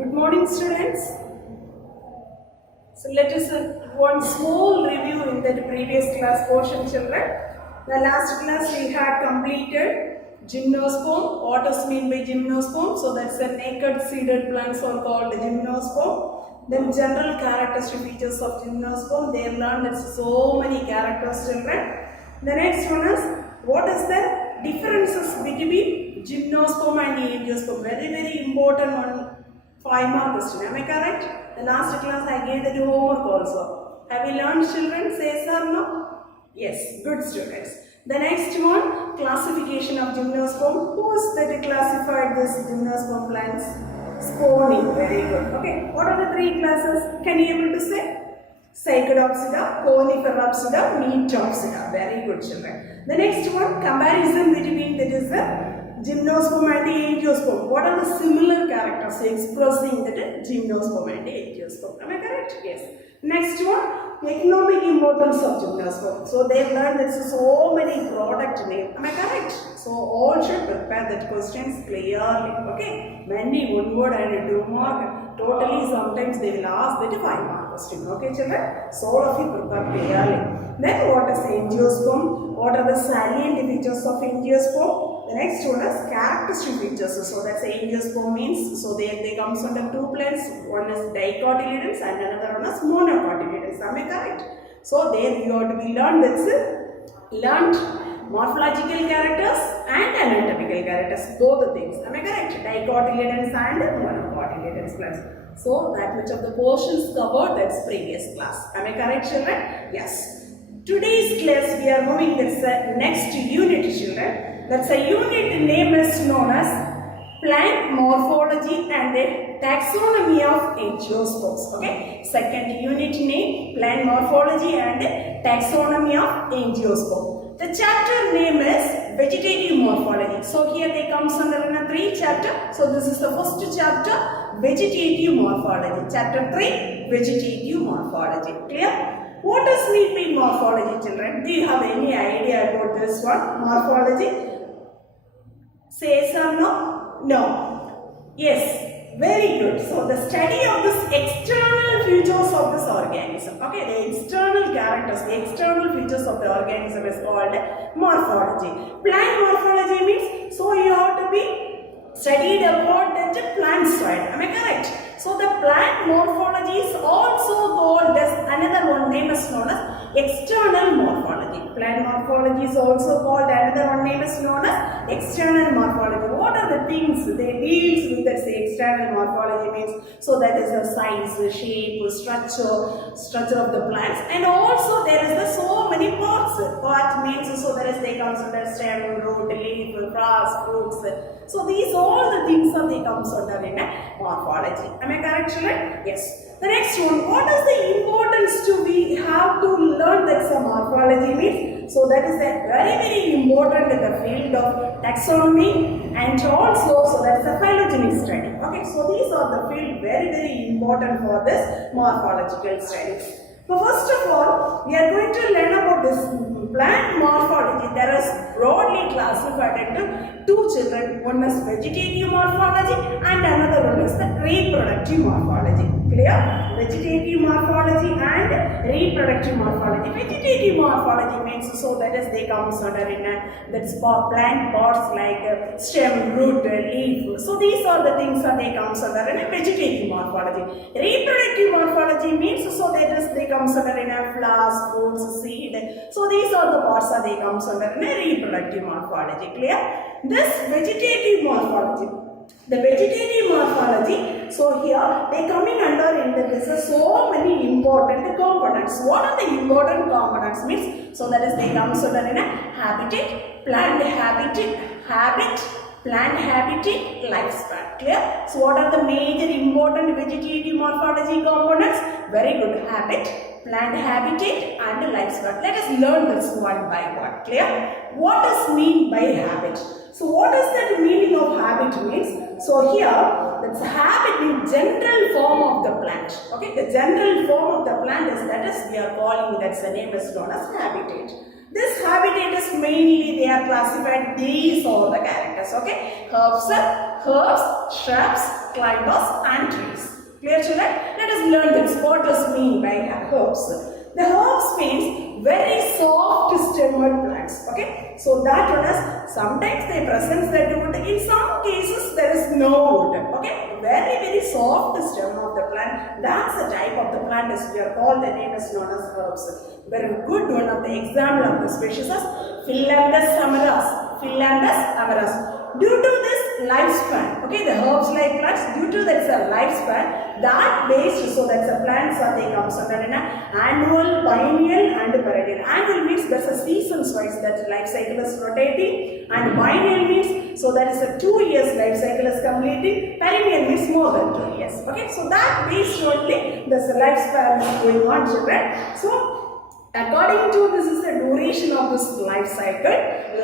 Good morning, students. So let us one small review in the previous class portion, children. The last class we had completed gymnosperm. What does mean by gymnosperm? So that's the naked seeded plants are called gymnosperm. Then general characteristic features of gymnosperm. They learned that so many characters, children. The next one is what is the differences between gymnosperm and angiosperm? Very important one. 5-mark question. Am I correct? The last class I gave the homework also. Have you learned, children? Say yes or no? Yes. Good students. The next one, classification of gymnosperm. Who is that classified this gymnosperm plants? Spawning. Very good. Okay. What are the 3 classes? Can you able to say? Cycadopsida, Coniferopsida, Metopsida. Very good, children. The next one, comparison between that is the gymnosperm and the angiosperm. What are the similar characters expressing that gymnosperm and the angiosperm? Am I correct? Yes. Next one, economic importance of gymnosperm. So they learned that so many product names. Am I correct? So all should prepare that questions clearly. Okay. Many 1 word and 2 mark. Totally sometimes they will ask that 5-mark question. Okay, children? So all of you prepare clearly. Then what is angiosperm? What are the salient features of angiosperm? The next one is characteristic features. So that's angiosperm means, so they comes under 2 plants. One is dicotyledons and another one is monocotyledons. Am I correct? So there you have to be learned morphological characters and anatomical characters, both the things. Am I correct? Dicotyledons and monocotyledons plants. So that much of the portions covered, that's previous class. Am I correct, children? Yes. Today's class we are moving this next unit, children. That's a unit name is known as plant morphology and taxonomy of angiosperms. Okay. Second unit name, plant morphology and taxonomy of angiosperm. The chapter name is vegetative morphology. So here they comes under 3 chapter. So this is the first chapter, vegetative morphology. Chapter 3, vegetative morphology. Clear? What does mean by morphology, children? Do you have any idea about this one? Morphology? Say yes or no? No. Yes. Very good. So the study of this external features of this organism. Okay, the external characters, the external features of the organism is called morphology. Plant morphology means, so you have to be studied about that plant side. Am I correct? So the plant morphology is also called as another one name is known as external morphology. Plant morphology is also called another one name is known as external morphology. What are the things they deals with that say external morphology means? So that is the size, shape, structure of the plants, and also there is the so many parts. Part means so that is they comes under stem, root, leaf, grass, fruits. So these all the things are they comes under in a morphology. Am I correct, children? Yes. The next one, what is the importance we have to learn that some morphology means? So that is a very important in the field of taxonomy and also so that's a phylogeny study. Okay, so these are the field very important for this morphological studies. So first of all, we are going to learn about this plant morphology. There is broadly classified into 2 children. One is vegetative morphology and another one is the reproductive morphology. Clear? Vegetative morphology and reproductive morphology. Vegetative morphology means so that is they comes under in that's plant parts like stem, root, leaf. So these are the things that they comes under in a vegetative morphology. Reproductive morphology means so that is they comes under in a flowers, fruits, seed. So these are the parts that they comes under in a reproductive morphology. Clear? This vegetative morphology. The vegetative morphology, so here they coming under in this is so many important components. What are the important components means? So that is they comes under in a habitat, plant habitat, plant habitat, lifespan. Clear? So what are the major important vegetative morphology components? Very good. Habit, plant habitat and lifespan. Let us learn this one by one. Clear? What does mean by habit? So what is that meaning of habit means? So here that's habit means general form of the plant. Okay, the general form of the plant is that is we are calling that's the name is known as habitat. This habitat is mainly they are classified these all the characters. Okay, herbs, shrubs, climbers, and trees. Clear, children? Let us learn this. What does mean by herbs? The herbs means very soft stemmed plants. Okay, so that one is sometimes they present the root. In some cases there is no root. Okay, very soft stem of the plant. That's the type of the plant as we are called. The name is known as herbs. Very good one of the example of the species is Philandus amaras. Philandus amaras. Due to this lifespan, okay, the herbs-like plants, due to that lifespan, that based, so that's the plants are they comes under an annual, biennial, and perennial. Annual means that's a seasons wise that life cycle is rotating, and biennial means so that is a 2 years life cycle is completing. Perennial means more than 2 years. Okay, so that based only this lifespan is going on, children. So according to this is the duration of this life cycle,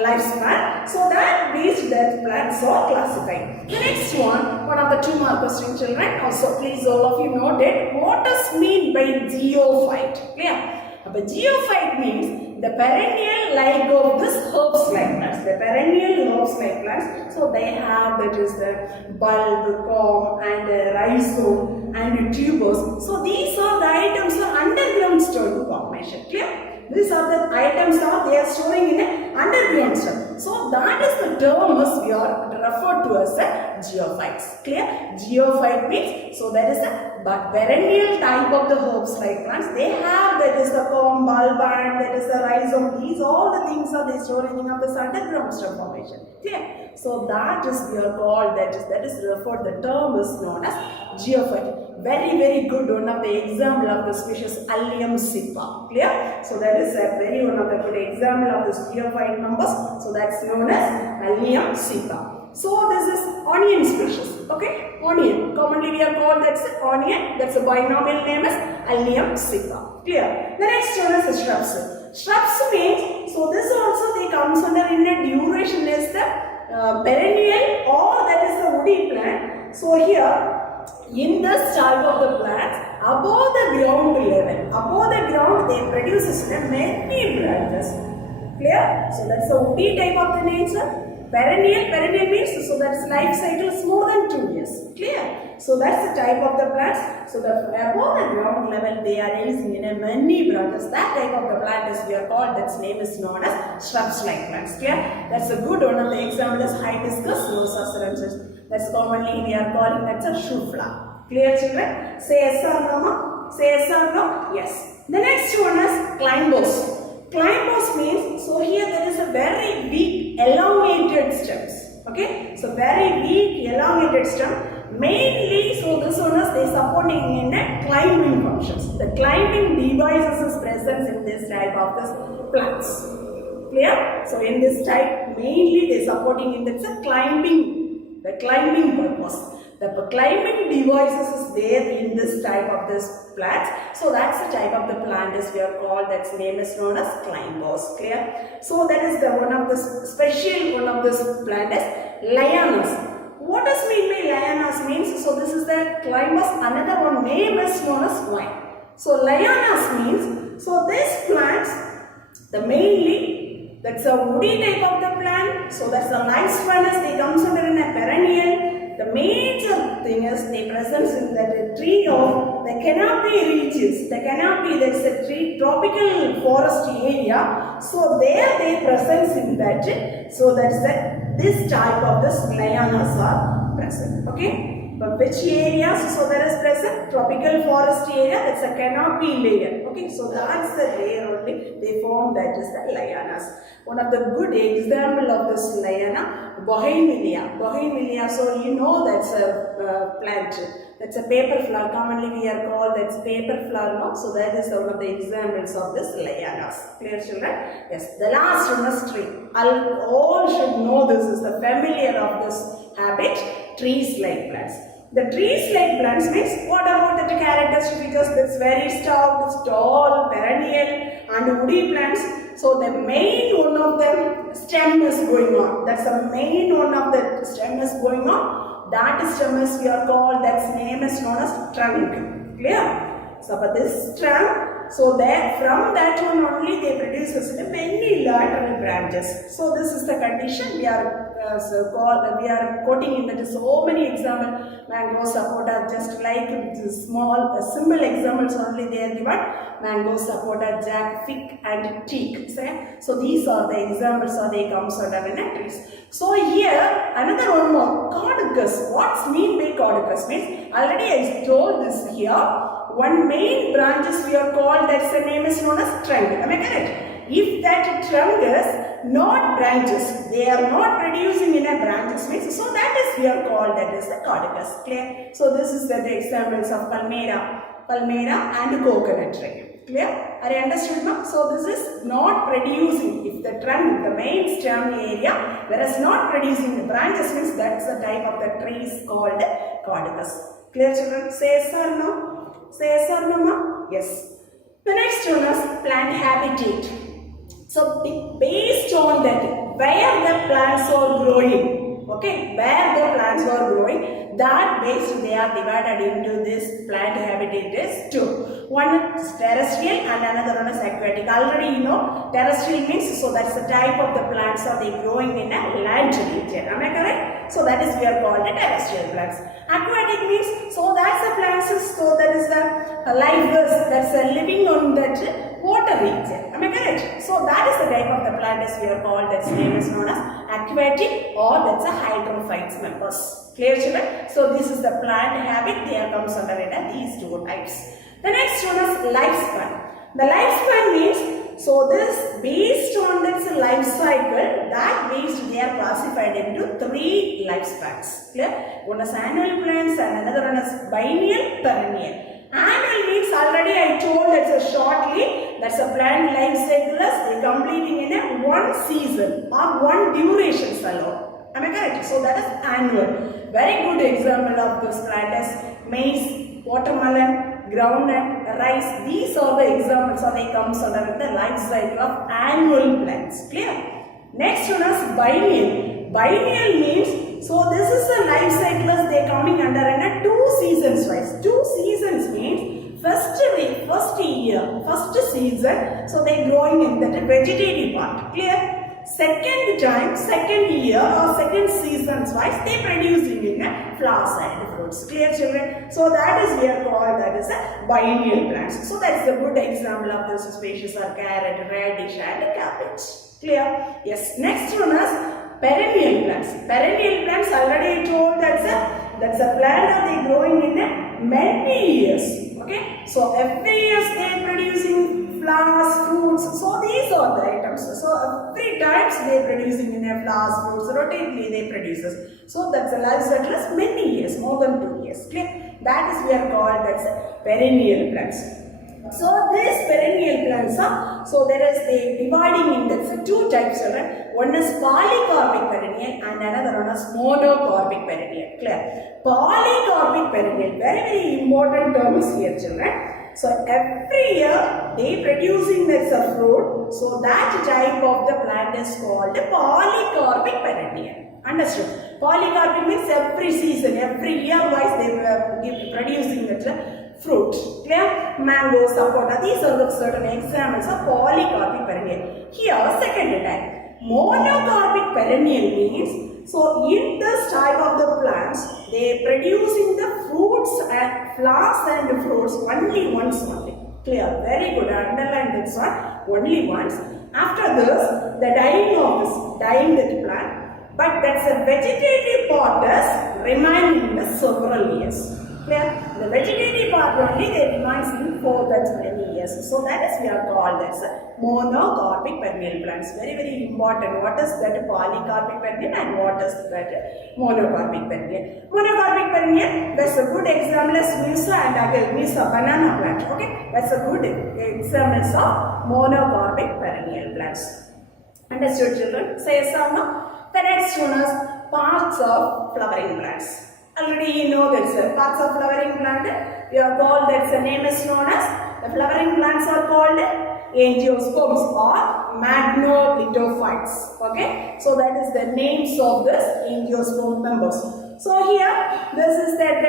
lifespan. So that based that plants are classified. The next one of the 2 mark question, children. Also, please all of you note it. What does mean by geophyte? Clear? But geophyte means the perennial like of this herbs like plants. The perennial herbs like plants. So they have that is the bulb, corm, and rhizome and tubers. So these are the items of underground stone formation. Clear? These are the items are they are storing in an underground stone. So that is the term as we are referred to as a geophytes. Clear? Geophyte means so that is a but perennial type of the herbs like plants. They have that is the corm, bulb, and that is the rhizome. These all the things are they storing in this underground stone formation. Clear? So that is we are called that is referred. The term is known as geophyte. Very good one of the example of the species Allium cepa. Clear? So that is a very one of the good example of this geophyte members. So that's known as Allium cepa. So this is onion species. Okay, onion. Commonly we are called that's onion. That's a binomial name is Allium cepa. Clear? The next one is the shrubs. Shrubs means so this also they comes under in a duration is the perennial or that is the woody plant. So here in this type of the plants, above the ground they produces many branches. Clear? So that's the woody type of the nature. Perennial means so that's life cycle is more than 2 years. Clear? So that's the type of the plants. So the above the ground level they are raising in many branches. That type of the plant is we are called. That's name is known as shrubs like plants. Clear? That's a good one of the example is hibiscus rosa. That's commonly we are calling that's a shoe flower. Clear, children? Say yes or no, ma? Say yes or no? Yes. The next one is climbers. Climbers means, so here there is a very weak elongated stems. Okay, so very weak elongated stem. Mainly, so this one is they supporting in a climbing functions. The climbing devices is present in this type of this plants. Clear? So in this type, mainly they supporting in that's a climbing, the climbing purpose. The climbing devices is there in this type of this plants. So that's the type of the plant is we are called. That's name is known as climbers. Clear? So that is the one of the special one of this plant is lianas. What does mean by lianas means? So this is the climbers. Another one name is known as vine. So lianas means so this plants the mainly that's a woody type of the plant. So that's the lifespan is they comes under in a perennial. The major thing is they presence in that tree of the canopy regions. The canopy that's a tree tropical forest area. So there they presence in that. So that's this type of this lianas are present. Okay. But which areas? So there is present tropical forest area. That's a canopy layer. Okay. So that's the layer only they form that is the lianas. One of the good example of this liana, Bohemilia. So you know that's a plant. That's a paper flower. Commonly we are called that's paper flower. No? So that is one of the examples of this lianas. Clear, children? Yes. The last one is tree. All should know this is the familiar of this habit. Trees like plants. The trees like plants means what about the characteristic features? That's very stout, it's tall, perennial, and woody plants. So the main one of the stem is going on. That's the main one of the stem is going on. That stem is we are called. That's name is known as trunk. Clear? So but this trunk So there, from that one only they produce many lateral branches. So this is the condition we are we are quoting in that so many example mango, sapota, just like small simple examples only they are given. Mango, sapota, jack, fig and teak. So these are the examples or they comes under the trees. So here another one more, caducus. What's mean by caducus means already I told this here. One main branches we are called, that's the name is known as trunk. Am I correct? If that trunk is not branches, they are not producing in a branches means, so that is we are called that is the caducus. Clear? So this is the examples of palmyra and coconut tree. Clear? Are you understood now? So this is not producing. If the trunk, the main stem area, whereas not producing the branches means that's the type of the tree is called caducus. Clear children? Say yes or no? Say yes or no, ma? Yes. The next one is plant habitat. So based on that, where the plants are growing, okay, where the plants are growing, that based they are divided into this plant habitat is two. One is terrestrial and another one is aquatic. Already you know terrestrial means, so that's the type of the plants are they growing in a land region. Am I correct? So that is we are called the terrestrial plants. Aquatic means, so that's the plants, so that is the life that's living on that water region. Am I correct? So that is the type of the plant as we are called, that's name is known as aquatic or that's a hydrophytes members. Clear children? So this is the plant habit, there comes under these two types. The next one is lifespan. The lifespan means, so this based on this life cycle, that based they are classified into three lifespans. Clear? One is annual plants and another one is biennial, perennial. Annual means already I told that's a shortly, that's a plant life cycle they completing in a one season or one duration alone. Am I correct? So that is annual. Very good example of this plant is maize, watermelon, groundnut, rice. These are the examples or they comes under the life cycle of annual plants. Clear? Next one is biennial. Biennial means, so this is the life cycle they coming under in a 2 seasons wise. 2 seasons means first year, first season, so they growing in that vegetative part. Clear? Second time, second year or second seasons wise, they producing in flowers and fruits. Clear children? So that is we are called that is a biennial plants. So that's a good example of this species are carrot, radish and cabbage. Clear? Yes. Next one is perennial plants. Perennial plants already told that's a plant that they growing in many years. Okay. So every year they producing flowers, fruits. So these are the items. So every times they producing in a flowers, fruits, rotatingly they produces. So that's a life cycle is many years, more than 2 years. Clear? That is we are called that's perennial plants. So these perennial plants are, so there is a dividing in the two types of it. One is polycarpic perennial and another one is monocarpic perennial. Clear? Polycarpic perennial, very important term is here children. So every year they producing that's a fruit. So that type of the plant is called polycarpic perennial. Understood? Polycarpic means every season, every year wise they were producing that fruit. Clear? Mango, sapota, these are the certain examples of polycarpic perennial. Here second type. Monocarpic perennial means, so in this type of the plants, they producing the fruits and flowers and fruits only once only. Clear? Very good. Underline this one. Only once. After this, the dying that plant, but that's a vegetative part is remaining in several years. Clear? The vegetative part only they remains in for that many years. So that is we are called as monocarpic perennial plants. Very important. What is that polycarpic perennial and what is that monocarpic perennial? Monocarpic perennial, that's a good example as Misa and Misa banana plant. Okay, that's a good examples of monocarpic perennial plants. Understood children? Say yes or no? The next one is parts of flowering plants. Already you know that's parts of flowering plant. We are called, that's the name is known as, the flowering plants are called angiosperms or magnolithophytes. Okay, so that is the names of this angiosperm members. So here this is that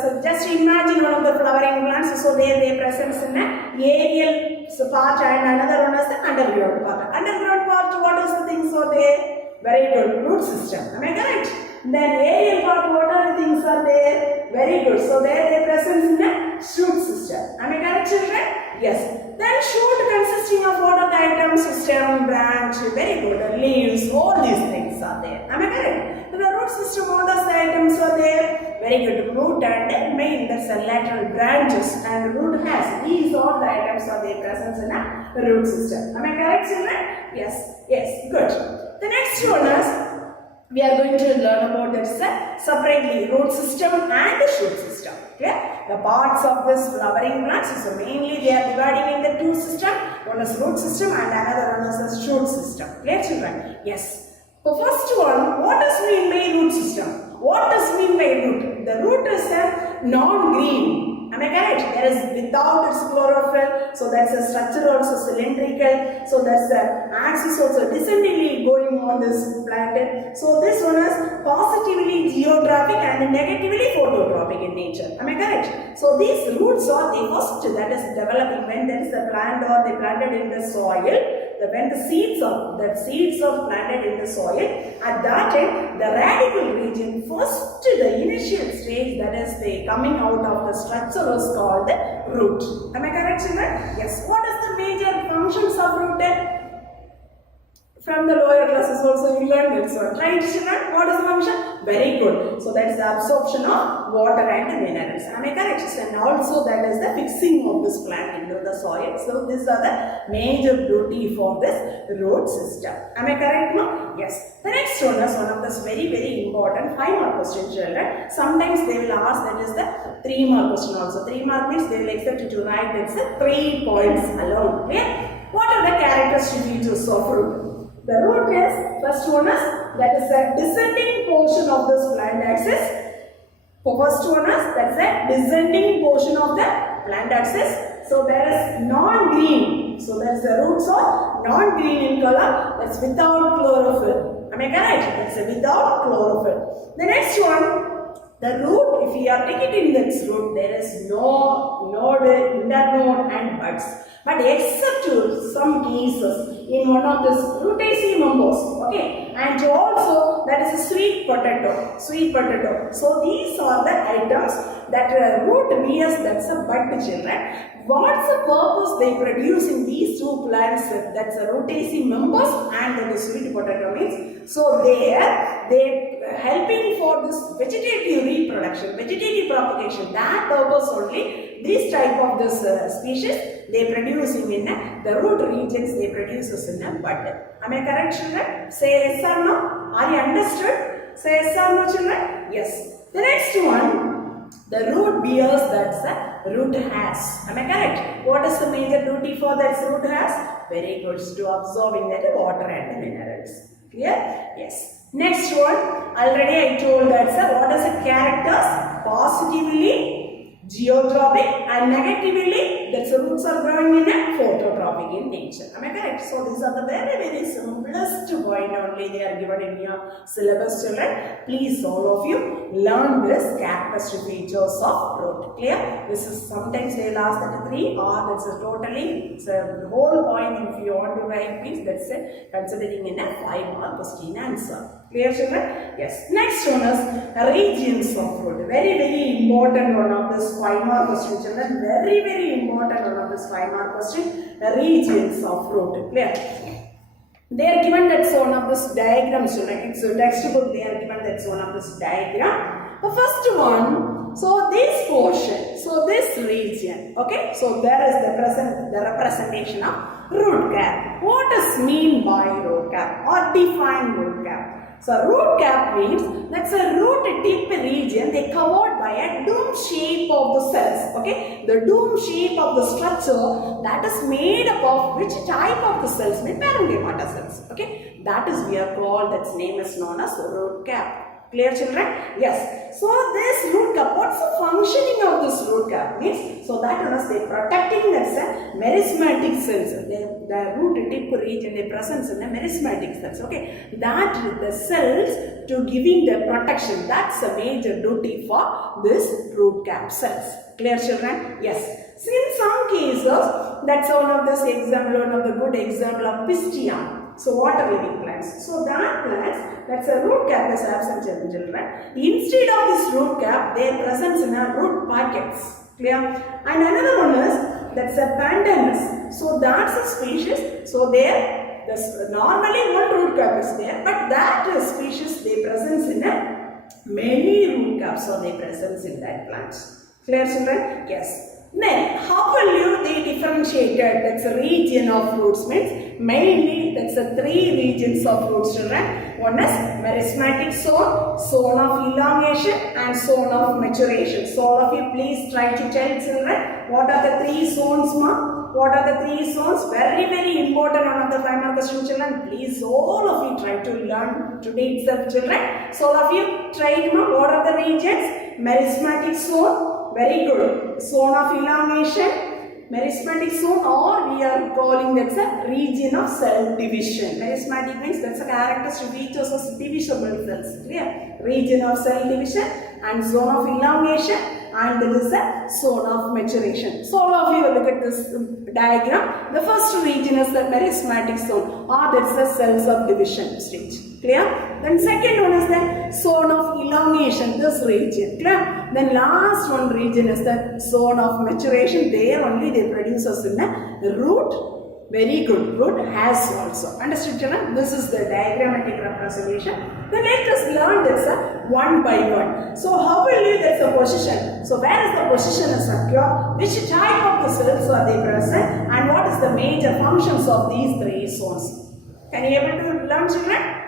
so just imagine one of the flowering plants. So they present in a aerial part and another one is the underground part. Underground part, what is the things are there? Very good, root system. Am I correct? Then aerial part, what are the things are there? Very good. So there they present in a shoot system. Am I correct, children? Yes. Then shoot consisting of what are the items? Stem, branch, very good. Leaves, all these things are there. Am I correct? So the root system, what are the items are there? Very good. Root and main, that's the lateral branches and root has. These all the items are there present in a root system. Am I correct, children? Yes. Yes. Good. The next one is we are going to learn about that separately root system and the shoot system. Okay? The parts of this flowering plants, so mainly they are dividing into two systems. One is root system and another one is the shoot system. Clear, children? Yes. The first one, what does mean by root system? What does mean by root? The root is a non-green. Am I correct? There is without its chlorophyll, so that's a structure also cylindrical, so that's the axis also descendingly going on this plant. So this one is positively geographic and negatively phototropic in nature. Am I correct? So these roots are the first that is developing when there is a plant or they planted in the soil. When the seeds are planted in the soil, at that time the radical region, first the initial stage that is the coming out of the structure is called the root. Am I correct, children? Yes. What is the major functions of root? From the lower classes also you learned this one. Right, children? What is the function? Very good. So that is the absorption of water and minerals. Am I correct? And also that is the fixing of this plant into the soil. So these are the major duty for this root system. Am I correct now? Yes. The next one is one of this very important 5-mark question, children. Sometimes they will ask that is the 3-mark question also. 3 mark means they will expect you to write that's the 3 points alone. Okay? What are the characteristic features of root? The root is, first one is, that is the descending portion of this plant axis. For first one is, that's the descending portion of the plant axis. So there is non-green. So that's the roots are non-green in color. That's without chlorophyll. Am I correct? That's without chlorophyll. The next one, the root, if we are taking this root, there is no node, internode and buds. But except to some cases in one of the rutaceae members, okay, and also that is a sweet potato. So these are the items that root bears, that's a bud, children. What's the purpose they produce in these two plants? That's a rutaceae members and the sweet potato means. So they helping for this vegetative reproduction, vegetative propagation. That purpose only this type of this species they producing in the root regions they produces in a bud. Am I correct, children? Say yes or no? Are you understood? Say yes or no, children? Yes. The next one, the root bears, that's a root has. Am I correct? What is the major duty for that root has? Very good, to absorbing that water and the minerals. Clear? Yes. Next one, already I told that what is the characters? Positively geotropic and negatively that's the roots are growing in a phototropic in nature. Am I correct? So these are the very simplest point only they are given in your syllabus, children. Please all of you learn this characteristic features of root. Clear? This is sometimes they will ask that 3 or that's a totally, it's a whole point if you want to write means that's a considering in a 5-mark question answer. Clear, children? Yes. Next one is regions of root. Very important one of this 5-mark question, children. Very important one of this 5-mark question. The regions of root. Clear? They are given that's one of this diagram, children. It's a textbook. They are given that's one of this diagram. The first one. So this portion. So this region. Okay. So there is the representation of root cap. What does mean by root cap or define root cap? So root cap means that's a root tip region they covered by a dome shape of the cells. Okay, the dome shape of the structure that is made up of which type of the cells? Means parenchyma cells. Okay, that is we are called. That's name is known as root cap. Clear, children? Yes. So this root cap, what's is the functioning of this root cap? Means, so that one is they protecting the meristematic cells. The root tip region, they presence in the meristematic cells. Okay, that the cells to giving the protection. That's a major duty for this root cap cells. Clear, children? Yes. So in some cases, that's one of this example, one of the good example of Pistia. So water living plants. So that plants, that's a root cap is absent, children. Instead of this root cap, they present in a root packets. Clear? And another one is, that's a pandanus. So that's a species. So there, normally one root cap is there, but that species, they present in a many root caps. So they present in that plants. Clear, children? Yes. Then, how will they differentiate? That's a region of roots. Means mainly that's a three regions of roots, children. One is meristematic zone, zone of elongation, and zone of maturation. So all of you please try to tell children what are the three zones, ma? What are the three zones? Very important one of the 5 mark question, children. Please all of you try to learn today itself, children. So all of you try, ma, what are the regions? Meristematic zone. Very good. Zone of elongation, meristematic zone, or we are calling that a region of cell division. Meristematic means that's a characteristic features of divisible cells. Clear? Region of cell division and zone of elongation, and this is a zone of maturation. So all of you look at this diagram. The first region is the meristematic zone, or that's the cells of division stage. Clear? Then second one is the zone of elongation, this region. Clear? Then last one region is the zone of maturation. There only they produce us in a root. Very good. Root has also. Understood, children? This is the diagrammatic representation. Then let us learn this one by one. So how will you get the position? So where is the position is occur? Which type of the cells are they present? And what is the major functions of these three zones? Can you able to learn, children?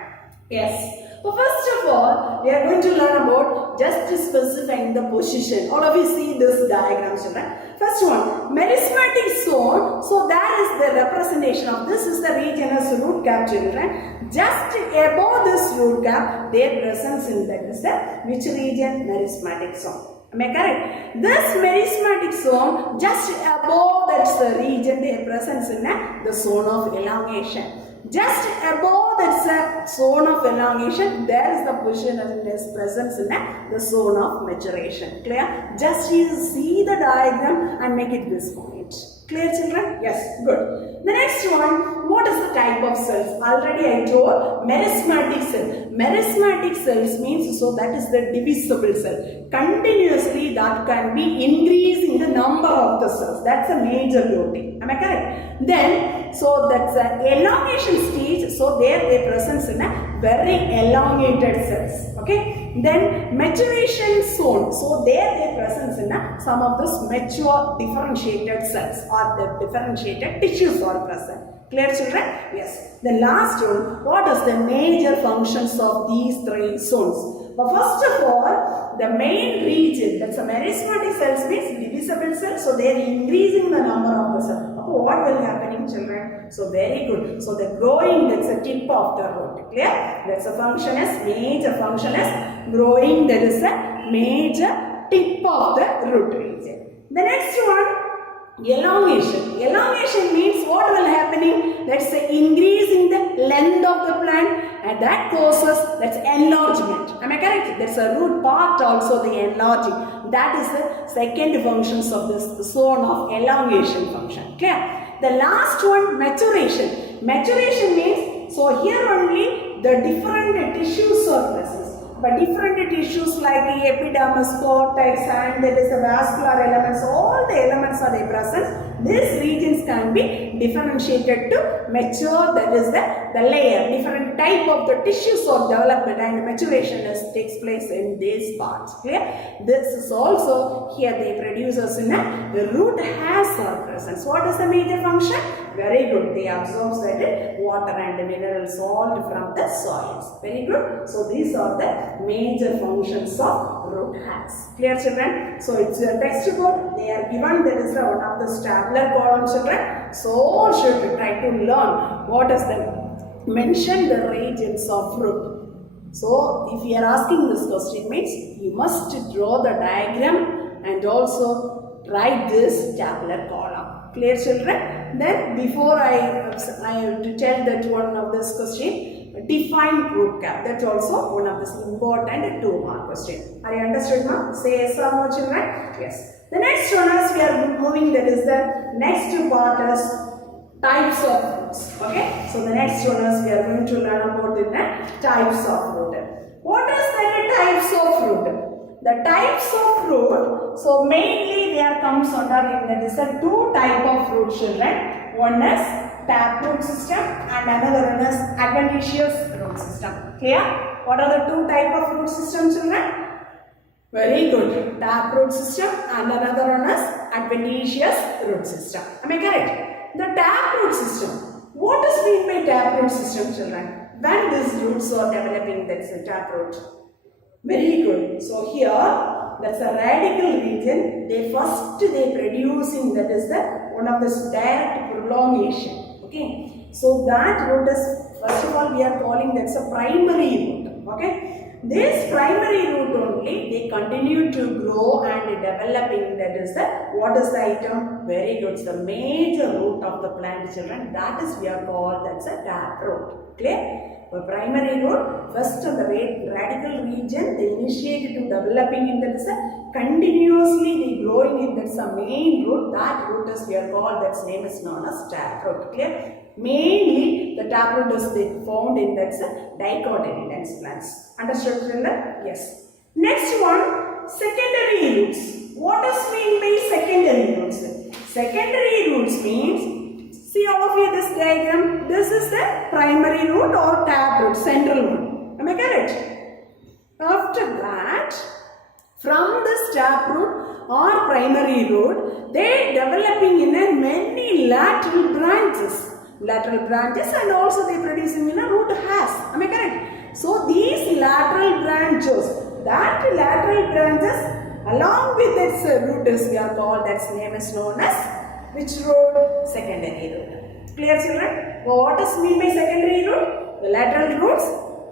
Yes. So first of all, we are going to learn about just specifying the position. All of you see this diagram, children. First one, meristematic zone. So that is the representation of this is the region as root cap, children. Just above this root cap, their presence in that is the which region? Meristematic zone. Am I correct? This meristematic zone, just above that's the region, their presence in the zone of elongation. Just above that zone of elongation, there is the position and its presence in the zone of maturation. Clear? Just you see the diagram and make it this point. Clear, children? Yes, good. The next one, what is the type of cells? Already I told meristematic cell. Meristematic cells means, so that is the divisible cell. Continuously that can be increasing the number of the cells. That's a major duty. Am I correct? Then, so that's an elongation stage. So there they presence in a very elongated cells. Okay. Then maturation zone. So there they presence in some of those mature differentiated cells or the differentiated tissues are present. Clear, children? Yes. The last one, what is the major functions of these three zones? But first of all, the main region, that's a meristematic cells means divisible cells, so they are increasing the number of the cells. What will happen, children? So very good. So the growing, that's the tip of the root. Clear? That's a function as major function as growing, that is a major tip of the root region. The next one, elongation. Elongation means what will happening? That's the increasing the length of the plant, and that causes that's enlargement. Am I correct? That's a root part also the enlarging. That is the second functions of this zone of elongation function. Clear? The last one, maturation. Maturation means, so here only the different tissues are present. But different tissues like the epidermis, cortex, and there is the vascular elements, all the elements are present. These regions can be differentiated to mature, that is the layer. Different type of the tissues of development and maturation takes place in these parts. Clear? This is also here they produce us in the root has are present. So what is the major function? Very good. They absorb that water and minerals all from the soils. Very good. So these are the major functions of root has. Clear, children? So it's a textbook. They are given. There is one of the tabular column, children. So should try to learn what is the mention the regions of root. So if you are asking this question means you must draw the diagram and also write this tabular column. Clear children? Then before I have to tell that one of this question, define root cap. That's also one of this important 2-mark question. Are you understood now? Say yes or no children? Yes. The next one is we are moving, that is the next part is types of roots. Okay. So the next one is we are going to learn about the types of root. What is the types of root? The types of root, so mainly there comes under, that is the 2 type of root children. One is taproot system and another one is adventitious root system. Clear? What are the 2 type of root system children? Very good. Taproot system and another one is adventitious root system. Am I correct? The taproot system. What is mean by taproot system children? When these roots are developing, that's a taproot. Very good. So here, that's a radical region. They producing, that is the one of this direct prolongation. Okay. So that root is, first of all, we are calling that's a primary root. Okay. This primary root only, they continue to grow and developing, that is the, what is the item? Very good. It's the major root of the plant children. That is we are called, that's a taproot. Clear? The primary root, first of the radical region, they initiate to developing in that is a continuously they growing in that's a main root. That root is we are called, that's name is known as taproot. Clear? Mainly the taproot is found in that's dicotyledons plants. Understood children? Yes. Next one, secondary roots. What does mean by secondary roots? Secondary roots means, see all of you this diagram, this is the primary root or taproot, central one. Am I correct? After that, from this taproot or primary root, they developing in a many lateral branches. And also they producing in a root hairs. Am I correct? So these lateral branches, along with its root is we are called, that's name is known as which root? Secondary root. Clear children? What does mean by secondary root? The lateral roots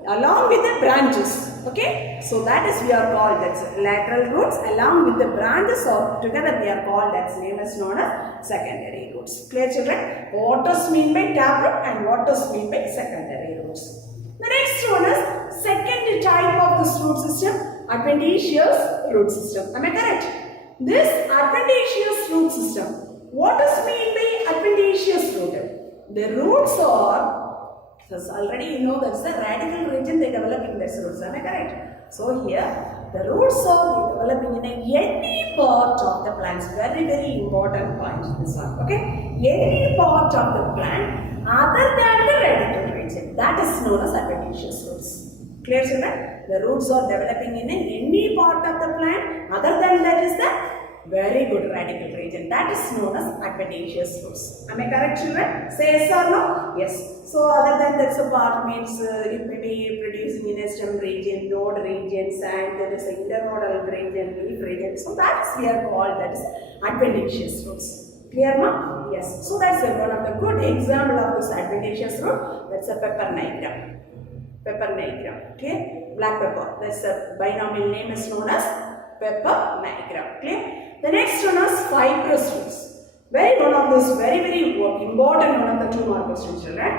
along with the branches. Okay? So that is we are called, that's lateral roots along with the branches or together we are called, that's name is known as secondary roots. Clear children? What does mean by taproot and what does mean by secondary roots? The next one is second type of this root system, adventitious root system. Am I correct? This adventitious root system, what does mean by adventitious root? The roots are, so already you know that's the radical region they develop in this roots. Am I correct? So here the roots are developing in any part of the plants. Very important point this one. Okay? Any part of the plant other than the radical region. That is known as adventitious roots. Clear children? The roots are developing in any part of the plant other than that is the very good radical region. That is known as adventitious roots. Am I correct children? Say yes or no? Yes. So other than that, so part means it may be producing in a stem region, node regions, and there is an internodal region, leaf region. So that is we are called, that is adventitious roots. Clear ma? Yes. So that's one of the good example of this adventitious root. That's a pepper nigram. Pepper nigram. Okay? Black pepper. That's a binomial name is known as pepper nigram. Clear? The next one is fibrous roots. Very important one of the 2-mark questions children.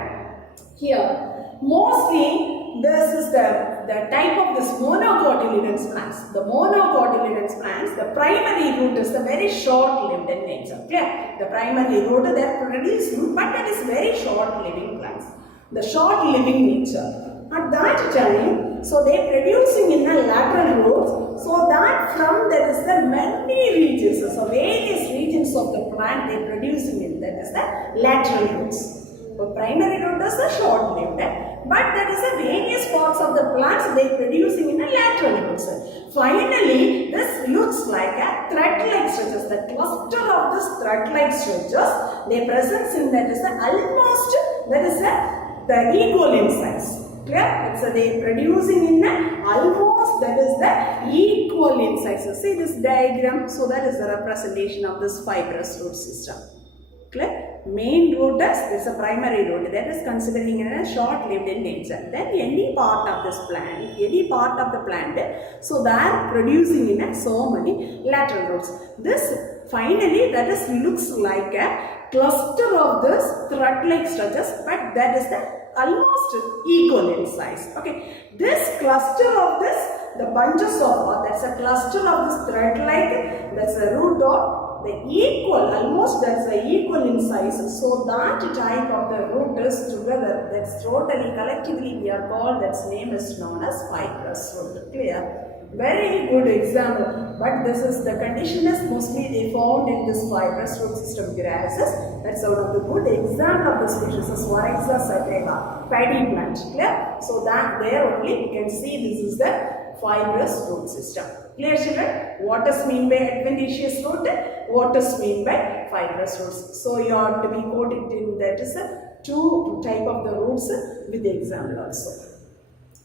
Here, mostly this is the type of this monocotyledons plants. The monocotyledons plants, the primary root is the very short-lived in nature. Clear? The primary root they are producing, but it is very short-living plants. The short-living nature. At that time, so they are producing in the lateral roots, so that from there is the many regions, so various regions of the plant they are producing in that is the lateral roots. The primary root is the short-lived, but there is a various parts of the plants they are producing in the lateral roots. Finally, this looks like a thread-like structures. The cluster of this thread-like structures, their presence in that is the almost, that is the equal in size. Clear? So they are producing in almost, that is the equal in size. So see this diagram. So that is the representation of this fibrous root system. Clear? main root is a primary root, that is considering a short-lived in nature. Then any part of this plant, so they are producing in so many lateral roots. This finally that is looks like a cluster of this thread-like structures, but that is the almost equal in size. Okay, this cluster of this, the bunches of, that's a cluster of this thread-like, that's a root of the equal, almost that's a equal in size. So that type of the root is together, that's totally collectively we are called, that's name is known as fibrous root. Clear? Very good example, but this is the condition is mostly they found in this fibrous root system grasses. That's one of the good example of the species is Oryza sativa, paddy plant. Clear? So that there only you can see this is the fibrous root system. Clear children? What is mean by adventitious root? What is mean by fibrous roots? So you have to be quoted in that is a two type of the roots with the example also.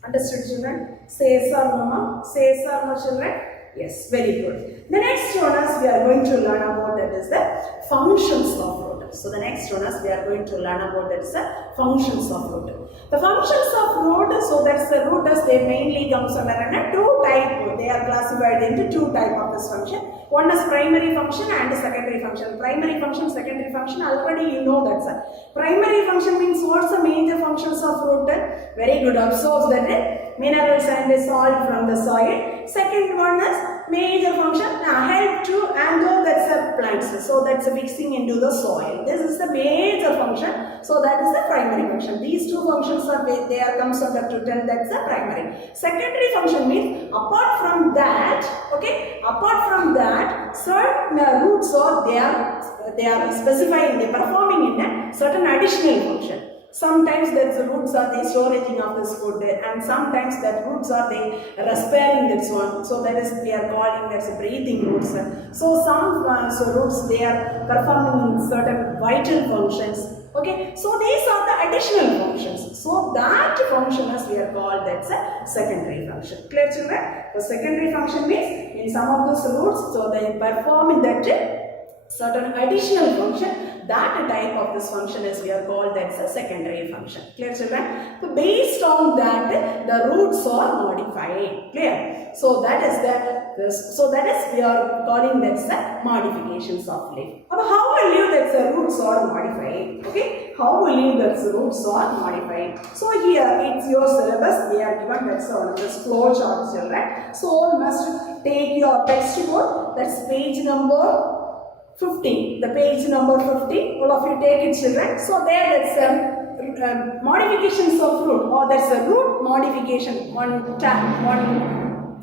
Understood children? Say sir mama, say sir no children? Yes, very good. The next one is we are going to learn about that is the functions of root. So the next one is we are going to learn about that is the functions of root. The functions of root, so that's the root as they mainly comes under two type. They are classified into two type of this function. One is primary function and secondary function. Primary function, secondary function, already you know that sir. Primary function means what's the major functions of root? Very good, absorbs that minerals and the salt from the soil. Second one is major function, help to anchor that's a plants. So that's a mixing into the soil. This is the major function. So that is the primary function. These two functions are they are comes under to tell that's the primary. Secondary function means apart from that, okay, apart from that, certain roots or they are specifying, they are performing in a certain additional function. Sometimes the roots are the storaging of this food, and sometimes that roots are the respiring this one. So that is we are calling that's breathing roots. So some roots they are performing in certain vital functions. Okay, so these are the additional functions. So that function as we are called that's a secondary function. Clear children? The secondary function means in some of those roots, so they perform in that certain additional function. That type of this function is we are called that's a secondary function. Clear children? So based on that the roots are modified. Clear? So that is we are calling that's the modifications of leaf. How will you that the roots are modified? Okay? How will you that the roots are modified? So here it's your syllabus. They are given that's one of this flow chart children. So you must take your textbook. That's page number 50, the page number 50, all of you take it children. So there that's modifications of root, or that's a root modification, one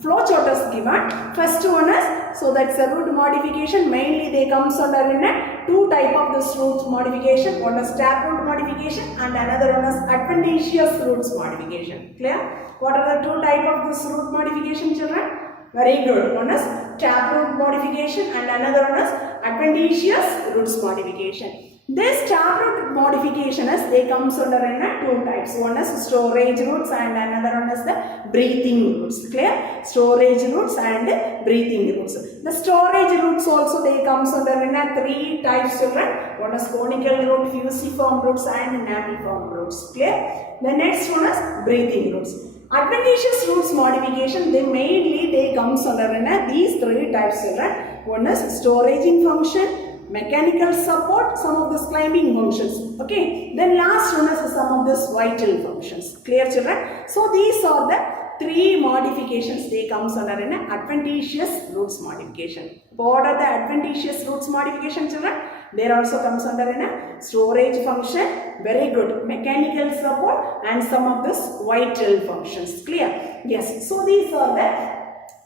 flow chart is given. First one is, so that's a root modification, mainly they comes under in a two type of this root modification. One is taproot modification and another one is adventitious roots modification. Clear? What are the two type of this root modification children? Very good. One is taproot modification and another one is adventitious roots modification. This taproot modification is they comes under in two types. One is storage roots and another one is the breathing roots. Clear? Storage roots and breathing roots. The storage roots also they comes under in three types children. One is conical root, fusiform roots and namiform roots. Clear? The next one is breathing roots. Adventitious roots modification, they comes under in these three types children. One is storaging function, mechanical support, some of these climbing functions. Okay. Then last one is some of these vital functions. Clear children? So these are the three modifications they comes under in adventitious roots modification. What are the adventitious roots modification children? There also comes under in a storage function, very good, mechanical support and some of this vital functions. Clear? Yes. So these are the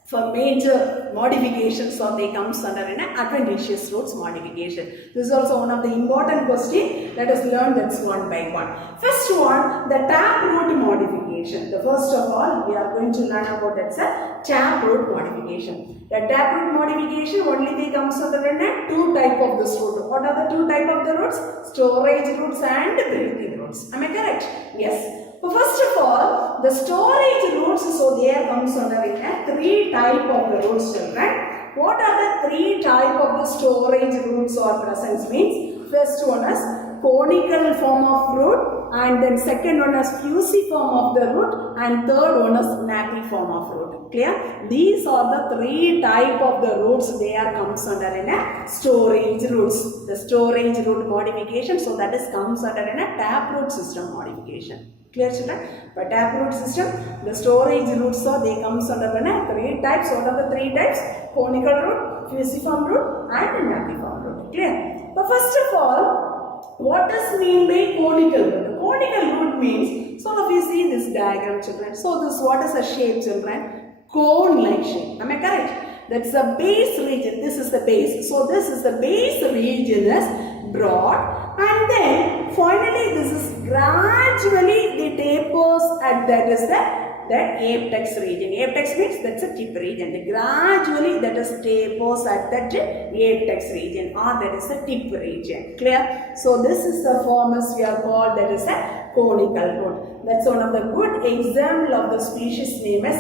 for major modifications or they comes under an adventitious roots modification. This is also one of the important questions. Let us learn that's one by one. First one, the taproot modification. The first of all, we are going to learn about that's a taproot modification. The taproot modification only they comes under an two type of this root. What are the two type of the roots? Storage roots and breathing roots. Am I correct? Yes. So first of all, the storage roots, so there comes under it three type of the roots children. What are the three type of the storage roots or presence means? First one is conical form of root, and then second one is fusiform of the root, and third one is napiform of root. Clear? These are the three type of the roots. They are comes under in a storage roots. The storage root modification. So that is comes under in a taproot system modification. Clear, children? But taproot system, the storage roots are they comes under in a three types. What are the three types? Conical root, fusiform root, and napiform root. Clear? But first of all, what does mean by conical root? Conical root means, so if you see this diagram, children, so this what is a shape, children? Cone-like shape. Am I correct? That's the base region. This is the base. So this is the base region is broad, and then finally this is gradually the tapers at that is the apex region. Apex means that's a tip region. Gradually that is tapers at that apex region, or that is the tip region. Clear? So this is the form as we are called that is a conical root. That's one of the good example of the species name is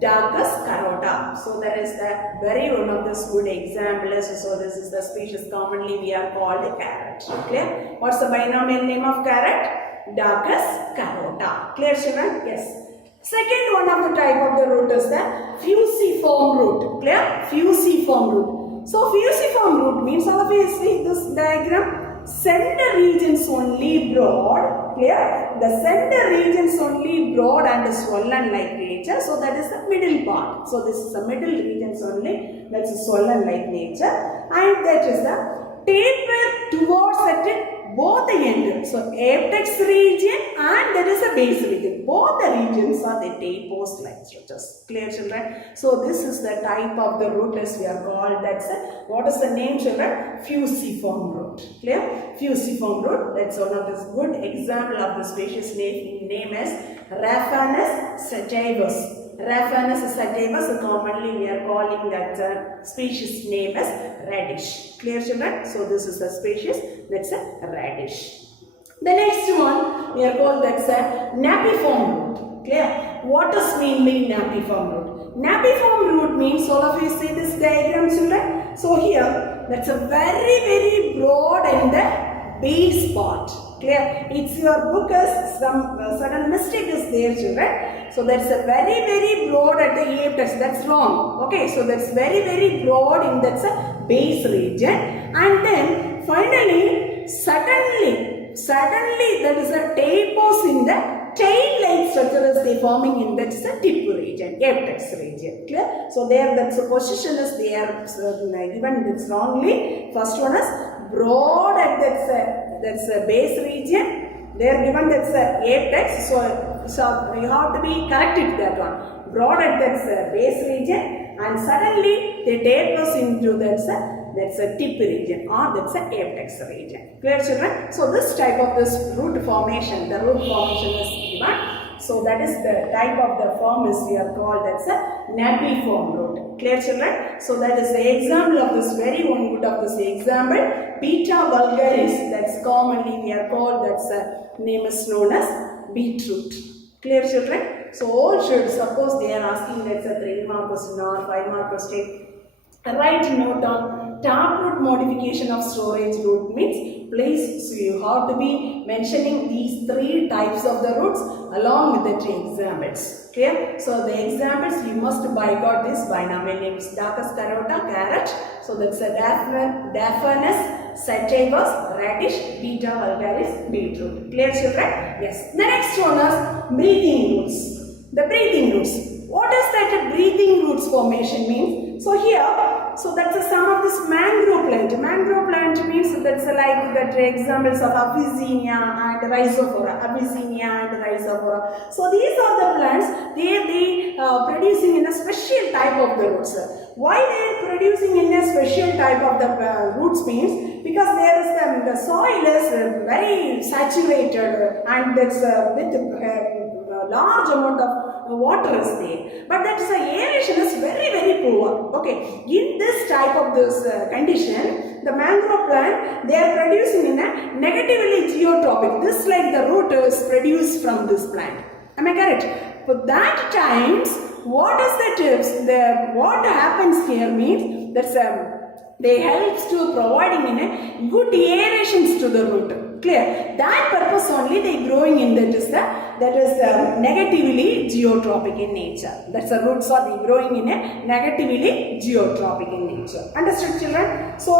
Darkus carota. So that is the very one of the good examples. So this is the species commonly we are called carrot. Clear? What's the binomial name of carrot? Darkus carota. Clear, children? Yes. Second one of the type of the root is the fusiform root. Clear? Fusiform root. So fusiform root means, all of you see this diagram, center regions only broad. Clear? The center regions only broad and swollen like nature. So that is the middle part. So this is the middle regions only, that's swollen like nature, and that is the taper towards at both the ends. So apex region and there is a base region. Both the regions are the tapers like structures. Clear, children? So this is the type of the root as we are called. That's what is the name, children? Fusiform root. Clear? Fusiform root. That's one of the good example of the species name is Raphanus sativus. Raphanus sativus, commonly we are calling that species name as radish. Clear, children? So this is the species, that's a radish. The next one we are called that's a napiform root. Clear? What does mean by napiform root? Napiform root means, all of you see this diagram, children. So here that's a very broad in the base part. Clear? It's your book is some sudden mistake is there, children. So that's a very broad at the apex. That's wrong. Okay, so that's very broad in that's a base region, and then finally suddenly that is a tapers in the tail-like structure is they forming in that's the tip region, apex region. Clear? So there that's the position is they are given this wrongly. First one is broad at that's a base region. They are given that's a apex. So you have to be corrected that one. Broad at that's base region, and suddenly they tapers into that's a tip region, or that's a apex region. Clear, children? So this type of this root formation, the root formation is given. So that is the type of the form is we are called that's a napiform root. Clear, children? So that is the example of this very one good of this example. Beta vulgaris, that's commonly we are called that's a name is known as beetroot. Clear, children? So all should, suppose they are asking that's a 3-mark question or 5-mark question. Write note on taproot modification of storage root means place. So you have to be mentioning these three types of the roots along with the examples. Clear? So the examples you must bypass this binomial names Darkus carota, carrot. So that's a Raphanus sativus, radish, Beta vulgaris, beetroot. Clear, children? Yes. The next one is breathing roots. The breathing roots. What is that breathing roots formation means? So here, so that's a sum of this mangrove plant. Mangrove plant means that's like that examples of Abyssinia and Rhizophora. Abyssinia and Rhizophora. So these are the plants, they producing in a special type of the roots. Why they are producing in a special type of the roots means because there is the soil is very saturated and that's with large amount of water is there, but that is aeration is very poor. Okay, in this type of this condition, the mangrove plant they are producing in a negatively geotropic. This like the root is produced from this plant. Am I correct? For that times, what is the tips? What happens here means that's They helps to providing in a good aerations to the root. Clear? That purpose only they growing in that is negatively geotropic in nature. That's the roots are they growing in a negatively geotropic in nature. Understood, children? So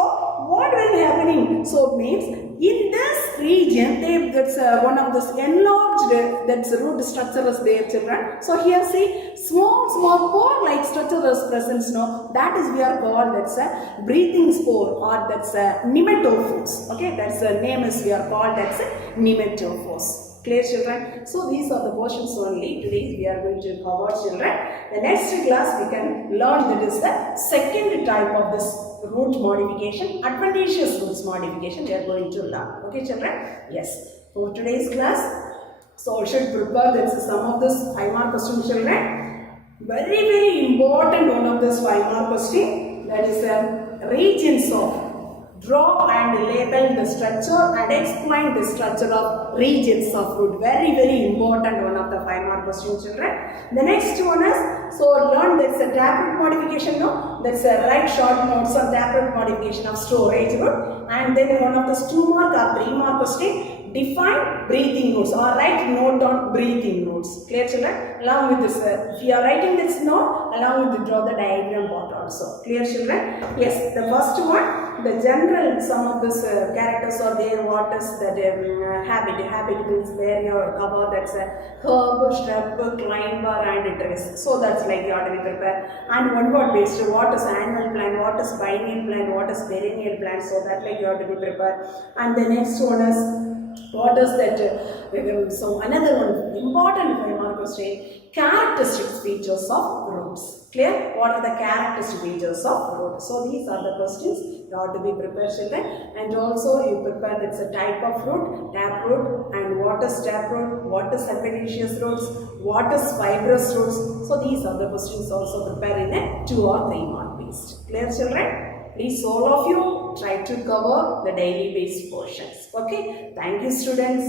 what will happening? So means in this region, that's one of those enlarged that's root structure is there, children. So here see small pore-like structure is present. No, that is we are called that's a breathing spore or that's a nematophores. Okay, that's the name is we are called that's a nematophores. Clear, children? So these are the portions only. Today we are going to cover, children. The next class we can learn that is the second type of this root modification, adventitious roots modification we are going to learn. Okay, children? Yes. For today's class, so we should prepare that's some of this 5-mark question, children. Very important one of this 5-mark question, that is regions of draw and label the structure and explain the structure of regions of root. Very important one of the 5-mark question, children. The next one is, so learn that's a taproot modification, no? That's a right short notes on taproot modification of storage root. And then one of the 2-mark or 3-mark question, define breathing notes or write note on breathing notes. Clear, children? Along with this, if you are writing this note, along with the draw the diagram part also. Clear, children? Yes, the first one, the general some of this characters are there. What is that habit means where you cover that's a herb, shrub, climber and trees. So that's like you have to be prepared. And one word based, what is annual plant, what is biennial plant, what is perennial plant. So that like you have to be prepared. And the next one is, what is that? So another one important 5-mark question, characteristic features of roots. Clear? What are the characteristic features of roots? So these are the questions you have to be prepared, children. And also you prepare that's a type of root, taproot, and what is taproot, what is adventitious roots, what is fibrous roots. So these are the questions also prepared in a 2 or 3-mark based. Clear, children? Please all of you try to cover the daily based portions. Okay. Thank you, students.